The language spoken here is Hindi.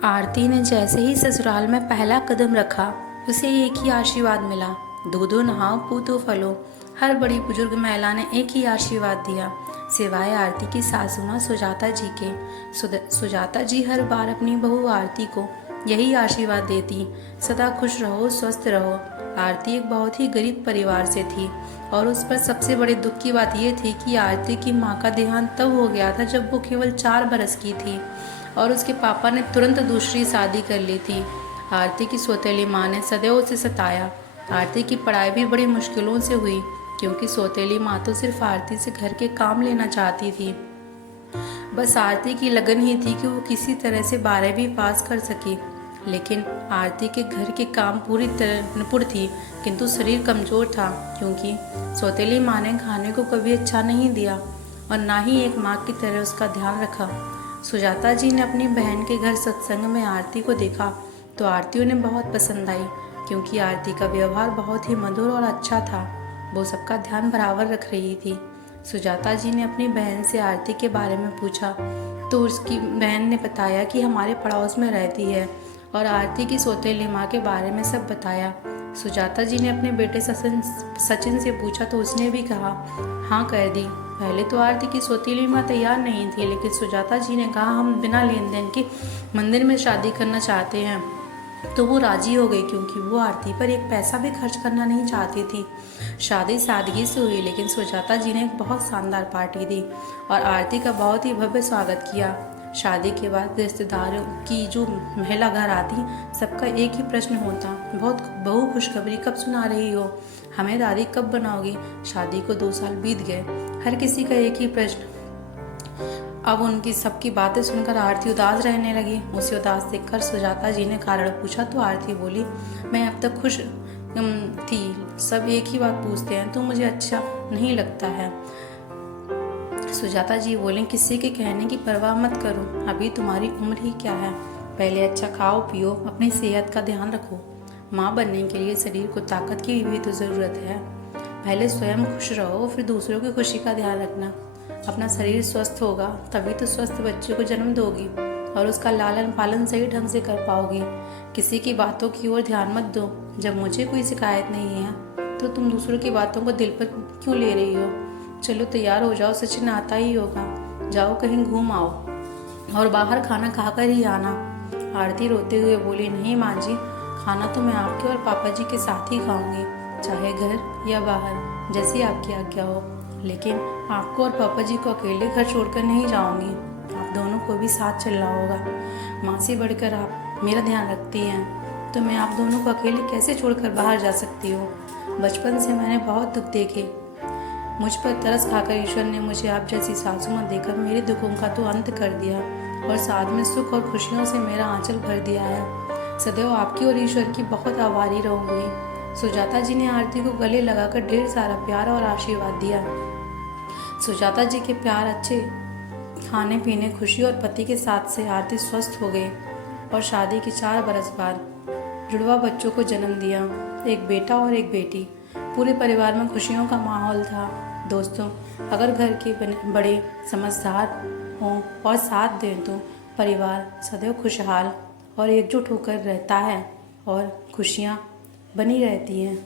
आरती ने जैसे ही ससुराल में पहला कदम रखा, उसे एक ही आशीर्वाद मिला। दूधो नहाओ पूतो फलो। हर बड़ी बुजुर्ग महिला ने एक ही आशीर्वाद दिया, सिवाय आरती की सासू माँ सुजाता जी के। सुजाता जी हर बार अपनी बहू आरती को यही आशीर्वाद देती, सदा खुश रहो, स्वस्थ रहो। आरती एक बहुत ही गरीब परिवार से थी और उस पर सबसे बड़े दुख की बात यह थी कि आरती की माँ का देहांत तब हो गया था जब वो केवल 4 बरस की थी और उसके पापा ने तुरंत दूसरी शादी कर ली थी। आरती की सौतेली माँ ने सदैव उसे सताया। आरती की पढ़ाई भी बड़ी मुश्किलों से हुई, क्योंकि सौतेली माँ तो सिर्फ आरती से घर के काम लेना चाहती थी। बस आरती की लगन ही थी कि वो किसी तरह से 12वीं पास कर सके। लेकिन आरती के घर के काम पूरी तरह निपुण थी, किंतु शरीर कमजोर था, क्योंकि सौतेली माँ ने खाने को कभी अच्छा नहीं दिया और ना ही एक माँ की तरह उसका ध्यान रखा। सुजाता जी ने अपनी बहन के घर सत्संग में आरती को देखा तो आरती उन्हें बहुत पसंद आई, क्योंकि आरती का व्यवहार बहुत ही मधुर और अच्छा था। वो सबका ध्यान बराबर रख रही थी। सुजाता जी ने अपनी बहन से आरती के बारे में पूछा तो उसकी बहन ने बताया कि हमारे पड़ोस में रहती है और आरती की सौतेली माँ के बारे में सब बताया। सुजाता जी ने अपने बेटे सचिन से पूछा तो उसने भी कहा हाँ कर दी। पहले तो आरती की सौतेली माँ तैयार नहीं थी, लेकिन सुजाता जी ने कहा हम बिना लेन देन के मंदिर में शादी करना चाहते हैं, तो वो राजी हो गई, क्योंकि वो आरती पर एक पैसा भी खर्च करना नहीं चाहती थी। शादी सादगी से हुई, लेकिन सुजाता जी ने एक बहुत शानदार पार्टी दी और आरती का बहुत ही भव्य स्वागत किया। शादी के बाद रिश्तेदारों की जो महिला घर आती, सबका एक ही प्रश्न होता, बहुत बहू खुशखबरी कब सुना रही हो, हमें दादी कब बनाओगी। शादी को 2 साल बीत गए, हर किसी का एक ही प्रश्न। अब उनकी सबकी बातें सुनकर आरती उदास रहने लगी। उसे उदास देखकर सुजाता जी ने कारण पूछा तो आरती बोली मैं अब तक खुश थी, सब एक ही बात पूछते हैं तो मुझे अच्छा नहीं लगता है। सुजाता जी बोले किसी के कहने की परवाह मत करो, अभी तुम्हारी उम्र ही क्या है, पहले अच्छा खाओ पियो, अपनी सेहत का ध्यान रखो। माँ बनने के लिए शरीर को ताकत की भी तो ज़रूरत है। पहले स्वयं खुश रहो, फिर दूसरों की खुशी का ध्यान रखना। अपना शरीर स्वस्थ होगा तभी तो स्वस्थ बच्चे को जन्म दोगी और उसका लालन पालन सही ढंग से कर पाओगी। किसी की बातों की ओर ध्यान मत दो। जब मुझे कोई शिकायत नहीं है तो तुम दूसरों की बातों को दिल पर क्यों ले रही हो। चलो तैयार हो जाओ, सचिन आता ही होगा, जाओ कहीं घूम आओ और बाहर खाना खाकर ही आना। आरती रोते हुए बोली नहीं माँ जी, खाना तो मैं आपके और पापा जी के साथ ही खाऊंगी, चाहे घर या बाहर, जैसी आपकी आज्ञा हो। लेकिन आपको और पापा जी को अकेले घर छोड़कर नहीं जाऊंगी, आप दोनों को भी साथ चलना होगा। माँ से बढ़कर आप मेरा ध्यान रखती हैं, तो मैं आप दोनों को अकेले कैसे छोड़कर बाहर जा सकती हूँ। बचपन से मैंने बहुत दुख देखे, मुझ पर तरस खाकर ईश्वर ने मुझे आप जैसी सासू माँ देकर मेरे दुखों का तो अंत कर दिया और साथ में सुख और खुशियों से मेरा आंचल भर दिया है। सदैव आपकी और ईश्वर की बहुत आभारी रहूंगी। सुजाता जी ने आरती को गले लगाकर ढेर सारा प्यार और आशीर्वाद दिया। सुजाता जी के प्यार, अच्छे खाने पीने, खुशी और पति के साथ से आरती स्वस्थ हो गई और शादी के 4 बरस बाद जुड़वा बच्चों को जन्म दिया, एक बेटा और एक बेटी। पूरे परिवार में खुशियों का माहौल था। दोस्तों, अगर घर के बड़े समझदार हों और साथ दें तो परिवार सदैव खुशहाल और एकजुट होकर रहता है और खुशियाँ बनी रहती हैं।